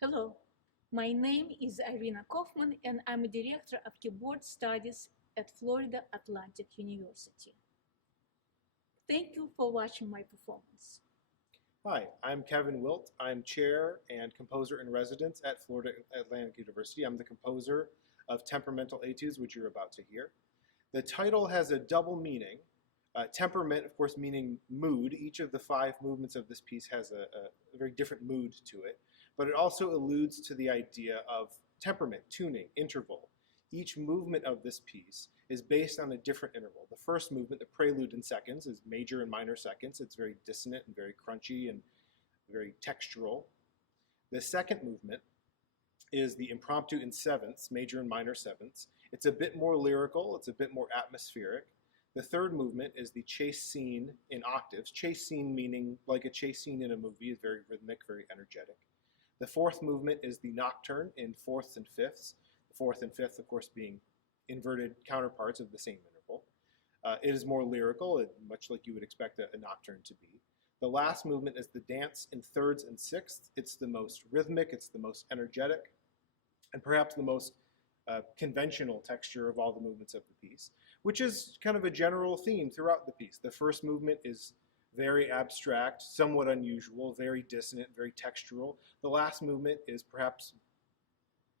Hello, my name is Irena Kofman and I'm a director of keyboard studies at Florida Atlantic University. Thank you for watching my performance. Hi, I'm Kevin Wilt. I'm chair and composer in residence at Florida Atlantic University. I'm the composer of Temperamental Études, which you're about to hear. The title has a double meaning. Temperament, of course, meaning mood. Each of the 5 movements of this piece has a very different mood to it, but it also alludes to the idea of temperament, tuning, interval. Each movement of this piece is based on a different interval. The first movement, the Prelude in seconds, is major and minor seconds. It's very dissonant and very crunchy and very textural. The second movement is the Impromptu in sevenths, major and minor sevenths. It's a bit more lyrical, it's a bit more atmospheric. The third movement is the chase scene in octaves. Chase scene meaning like a chase scene in a movie, is very rhythmic, very energetic. The fourth movement is the Nocturne in fourths and fifths. The fourth and fifth, of course, being inverted counterparts of the same interval. It is more lyrical, much like you would expect a nocturne to be. The last movement is the dance in thirds and sixths. It's the most rhythmic, it's the most energetic, and perhaps the most conventional texture of all the movements of the piece, which is kind of a general theme throughout the piece. The first movement is very abstract, somewhat unusual, very dissonant, very textural. The last movement is perhaps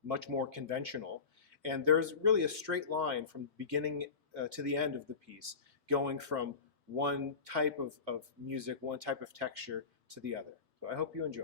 much more conventional, and there's really a straight line from the beginning to the end of the piece, going from one type of music, one type of texture to the other. So I hope you enjoy.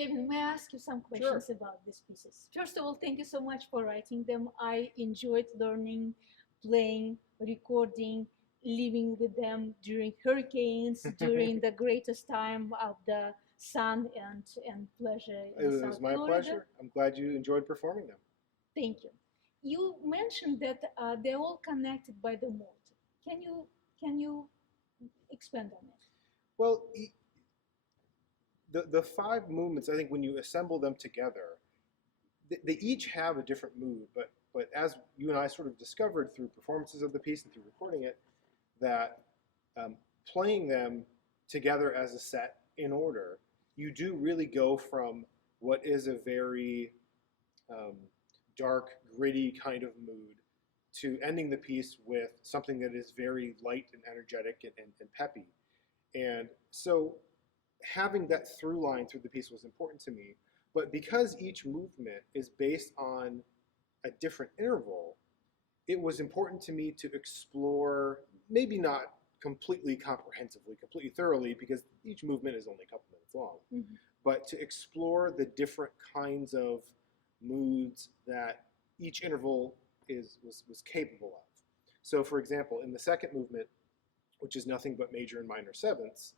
Kevin, may I ask you some questions about these pieces? First of all, thank you so much for writing them. I enjoyed learning, playing, recording, living with them during hurricanes, during the greatest time of the sun and pleasure in It South was my Florida. pleasure. I'm glad you enjoyed performing them. Thank you. You mentioned that they're all connected by the mode. Can you expand on it? Well, the five movements, I think when you assemble them together, they each have a different mood, but as you and I sort of discovered through performances of the piece and through recording it, that playing them together as a set in order, you do really go from what is a very dark, gritty kind of mood to ending the piece with something that is very light and energetic and peppy. And so having that through line through the piece was important to me. But because each movement is based on a different interval, it was important to me to explore, maybe not completely comprehensively, completely thoroughly, because each movement is only a couple minutes long, but to explore the different kinds of moods that each interval was capable of. So for example, in the second movement, which is nothing but major and minor sevenths,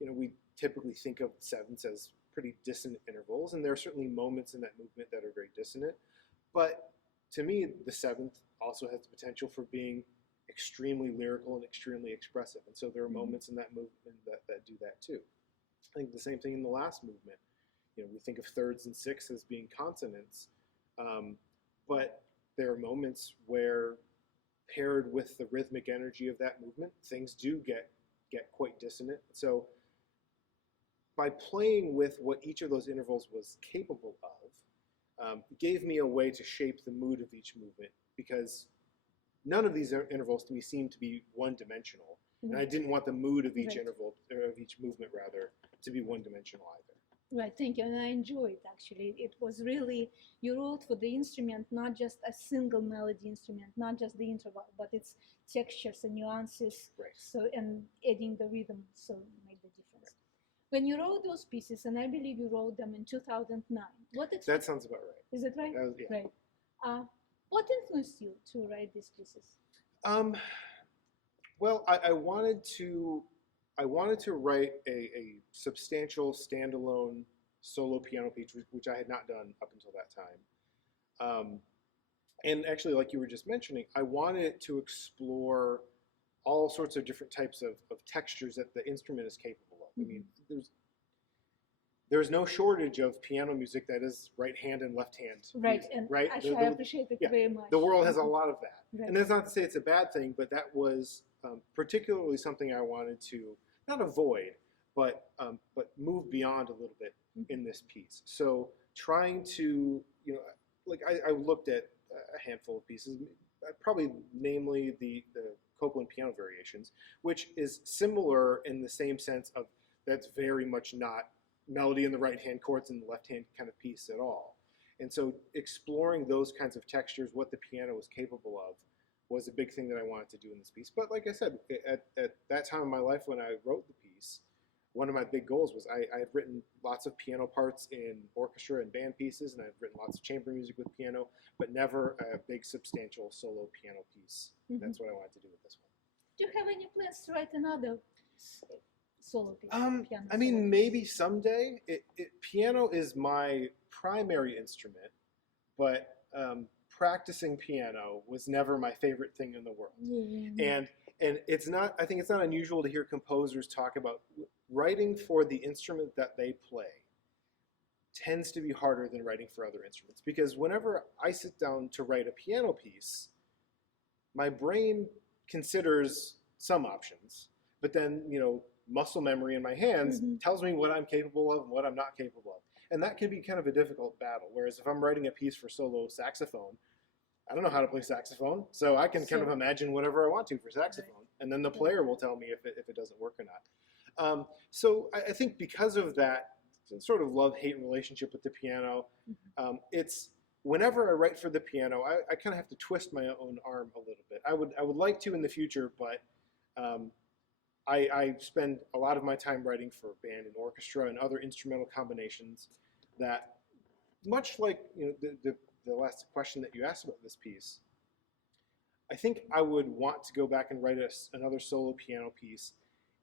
we typically think of sevenths as pretty dissonant intervals, and there are certainly moments in that movement that are very dissonant. But to me, the seventh also has the potential for being extremely lyrical and extremely expressive. And so there are moments in that movement that do that too. I think the same thing in the last movement. We think of thirds and sixths as being consonants, but there are moments where, paired with the rhythmic energy of that movement, things do get quite dissonant. So by playing with what each of those intervals was capable of, gave me a way to shape the mood of each movement, because none of these intervals to me seemed to be one-dimensional, and I didn't want the mood of each interval, or of each movement rather, to be one-dimensional either. Right, thank you, and I enjoyed it actually. It was really, you wrote for the instrument not just a single melody instrument, not just the interval, but its textures and nuances, so and adding the rhythm, so made the difference. When you wrote those pieces, and I believe you wrote them in 2009, that sounds about right. Is it right? Yeah. Right. What influenced you to write these pieces? Well, I wanted to write a substantial standalone solo piano piece, which I had not done up until that time. And actually, like you were just mentioning, I wanted to explore all sorts of different types of textures that the instrument is capable of. I mean, there's no shortage of piano music that is right hand and left hand. Right, music, and right? actually I appreciate it very much. The world has a lot of that. Right. And that's not to say it's a bad thing, but that was particularly something I wanted to not avoid, but move beyond a little bit in this piece. So trying to, like I looked at a handful of pieces, probably namely the Copeland piano variations, which is similar in the same sense of that's very much not melody in the right hand, chords in the left hand kind of piece at all. And so exploring those kinds of textures, what the piano was capable of, was a big thing that I wanted to do in this piece. But like I said, at that time in my life when I wrote the piece, one of my big goals was I had written lots of piano parts in orchestra and band pieces, and I'd written lots of chamber music with piano, but never a big substantial solo piano piece. That's what I wanted to do with this one. Do you have any plans to write another solo piece? I mean, maybe someday. Piano is my primary instrument, but practicing piano was never my favorite thing in the world. And it's not, I think it's not unusual to hear composers talk about writing for the instrument that they play tends to be harder than writing for other instruments, because whenever I sit down to write a piano piece, my brain considers some options, but then, muscle memory in my hands tells me what I'm capable of and what I'm not capable of. And that can be kind of a difficult battle. Whereas if I'm writing a piece for solo saxophone, I don't know how to play saxophone, so I can kind of imagine whatever I want to for saxophone, and then the player will tell me if it doesn't work or not. So I think because of that sort of love-hate relationship with the piano, it's whenever I write for the piano, I kind of have to twist my own arm a little bit. I would like to in the future, but I spend a lot of my time writing for band and orchestra and other instrumental combinations. that much like the last question that you asked about this piece, I think I would want to go back and write another solo piano piece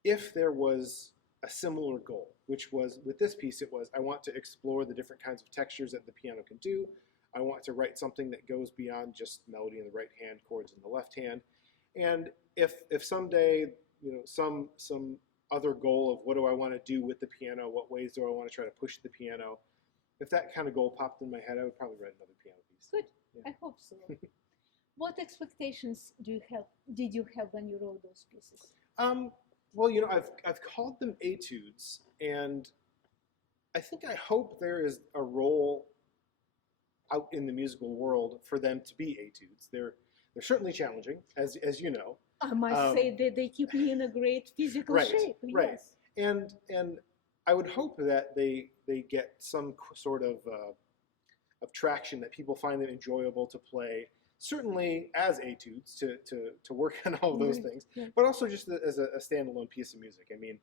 if there was a similar goal, which was with this piece, it was I want to explore the different kinds of textures that the piano can do. I want to write something that goes beyond just melody in the right hand, chords in the left hand. And if someday, some other goal of what do I want to do with the piano, what ways do I want to try to push the piano, if that kind of goal popped in my head, I would probably write another piano piece. Good. Yeah. I hope so. What expectations did you have when you wrote those pieces? Well, I've called them Études, and I think I hope there is a role out in the musical world for them to be Études. They're certainly challenging, as you know. I must say that they keep me in a great physical shape. Right. Yes. And I would hope that they get some sort of traction, that people find them enjoyable to play. Certainly as Études to work on all of those things, but also just as a standalone piece of music. I mean,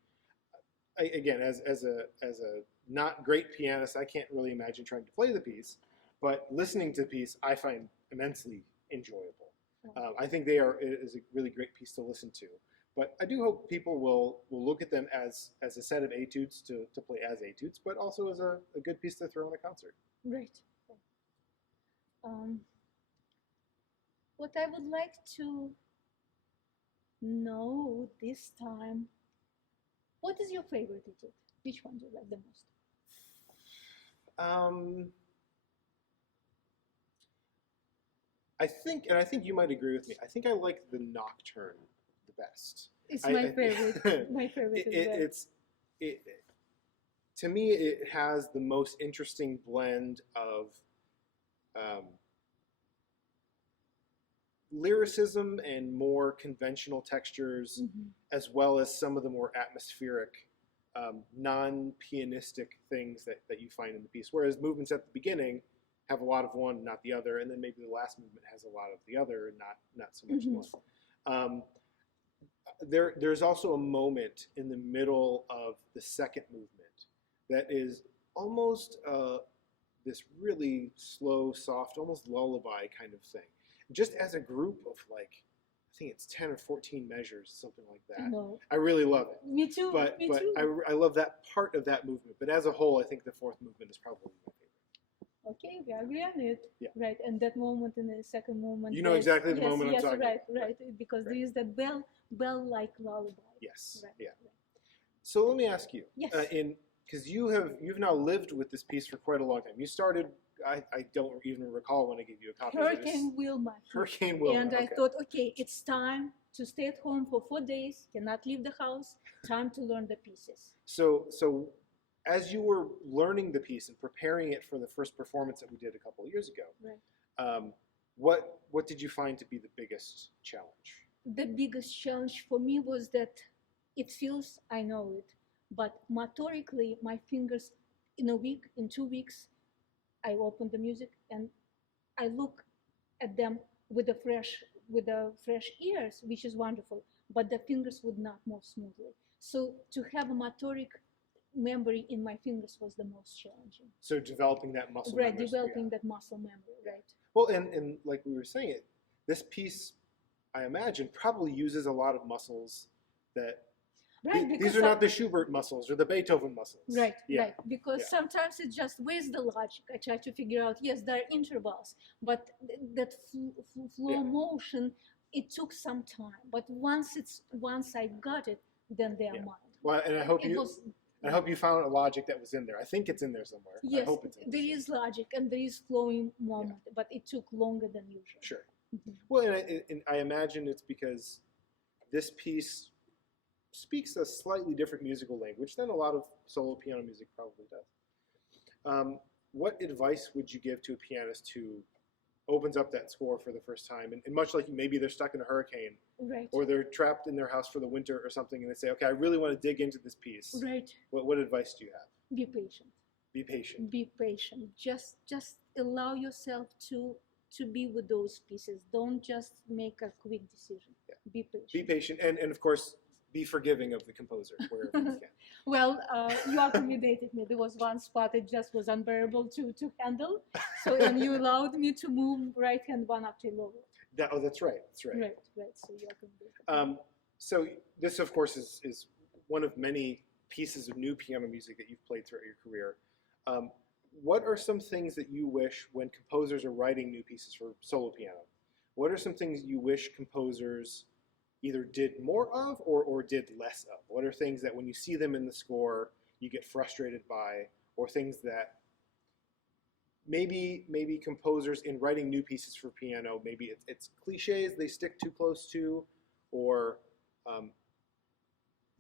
again, as a not great pianist, I can't really imagine trying to play the piece, but listening to the piece, I find immensely enjoyable. I think it is a really great piece to listen to. But I do hope people will look at them as a set of Études to play as Études, but also as a good piece to throw in a concert. Right. What I would like to know this time, what is your favorite Etude? Which one do you like the most? I think you might agree with me. I think I like the Nocturne the best. It's my favorite. My favorite. To me, it has the most interesting blend of lyricism and more conventional textures, as well as some of the more atmospheric, non-pianistic things that you find in the piece. Whereas movements at the beginning have a lot of one, not the other, and then maybe the last movement has a lot of the other, not so much one. There's also a moment in the middle of the second movement that is almost this really slow, soft, almost lullaby kind of thing. Just as a group of I think it's 10 or 14 measures, something like that. No. I really love it. Me too. But Me too. I love that part of that movement. But as a whole, I think the fourth movement is probably my favorite. Okay, we agree on it. Yeah. Right, and that moment in the second moment. You know exactly the moment I'm talking about. Right, because there is that bell-like lullaby. Yes. Right. Yeah. So let me ask you. Yes. Because you've now lived with this piece for quite a long time. You started. I don't even recall when I gave you a copy. Hurricane Wilma. Hurricane Wilma. And I thought, okay, it's time to stay at home for 4 days. Cannot leave the house. Time to learn the pieces. So as you were learning the piece and preparing it for the first performance that we did a couple of years ago, right. What did you find to be the biggest challenge? The biggest challenge for me was that it feels, I know it, but motorically, my fingers, in 2 weeks, I open the music and I look at them with the fresh ears, which is wonderful, but the fingers would not move smoothly. So to have a motoric memory in my fingers was the most challenging. So developing that muscle memory. Right, developing that muscle memory, right. Well, and like we were saying, this piece, I imagine, probably uses a lot of muscles that right, these are not the Schubert muscles or the Beethoven muscles. Right, right. Because sometimes it's just where's the logic? I try to figure out, yes, there are intervals, but that flow motion, it took some time. But once I got it, then they are mine. Well, and I hope you found a logic that was in there. I think it's in there somewhere. Yes, I hope it's in there. There is logic and there is flowing moment, but it took longer than usual. Sure. Well, and I imagine it's because this piece speaks a slightly different musical language than a lot of solo piano music probably does. What advice would you give to a pianist who opens up that score for the first time, and much like maybe they're stuck in a hurricane, right, or they're trapped in their house for the winter or something, and they say, okay, I really want to dig into this piece. Right. What advice do you have? Be patient. Be patient. Be patient. Just allow yourself to be with those pieces. Don't just make a quick decision. Yeah. Be patient. Be patient, and of course, be forgiving of the composer wherever you can. Well, you accommodated me. There was one spot that just was unbearable to handle. So, and you allowed me to move right hand one octave lower. That's right. That's right. Right. So you accommodated. So this, of course, is one of many pieces of new piano music that you've played throughout your career. What are some things that you wish, when composers are writing new pieces for solo piano, what are some things you wish composers either did more of or did less of? What are things that when you see them in the score you get frustrated by, or things that maybe composers in writing new pieces for piano, maybe it's cliches they stick too close to, or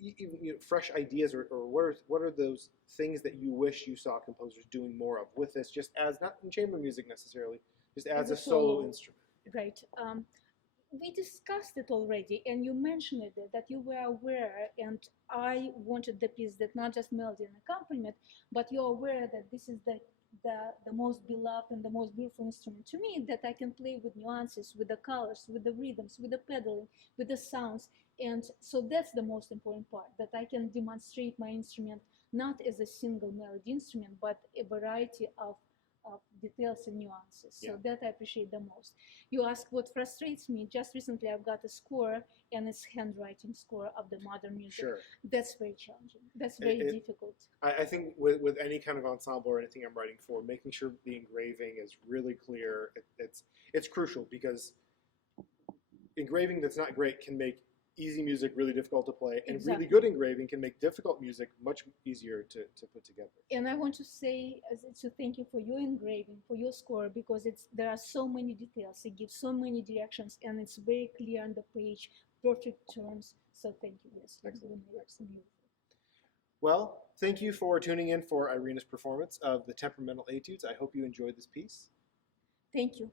even fresh ideas, or what are those things that you wish you saw composers doing more of with this, just as, not in chamber music necessarily, just as a solo instrument? Right. We discussed it already, and you mentioned it, that you were aware, and I wanted the piece that not just melody and accompaniment, but you're aware that this is the most beloved and the most beautiful instrument to me, that I can play with nuances, with the colors, with the rhythms, with the pedaling, with the sounds. And so that's the most important part, that I can demonstrate my instrument not as a single melody instrument, but a variety of details and nuances. So that I appreciate the most. You ask what frustrates me. Just recently I've got a score, and it's handwriting score of the modern music. Sure. That's very challenging. That's very difficult. I think with any kind of ensemble or anything I'm writing for, making sure the engraving is really clear, it's crucial, because engraving that's not great can make easy music really difficult to play, and really good engraving can make difficult music much easier to put together. And I want to say, to thank you for your engraving, for your score, because there are so many details. It gives so many directions, and it's very clear on the page, perfect terms. So thank you. Yes, excellent. Beautiful. Well, thank you for tuning in for Irena's performance of the Temperamental Etudes. I hope you enjoyed this piece. Thank you.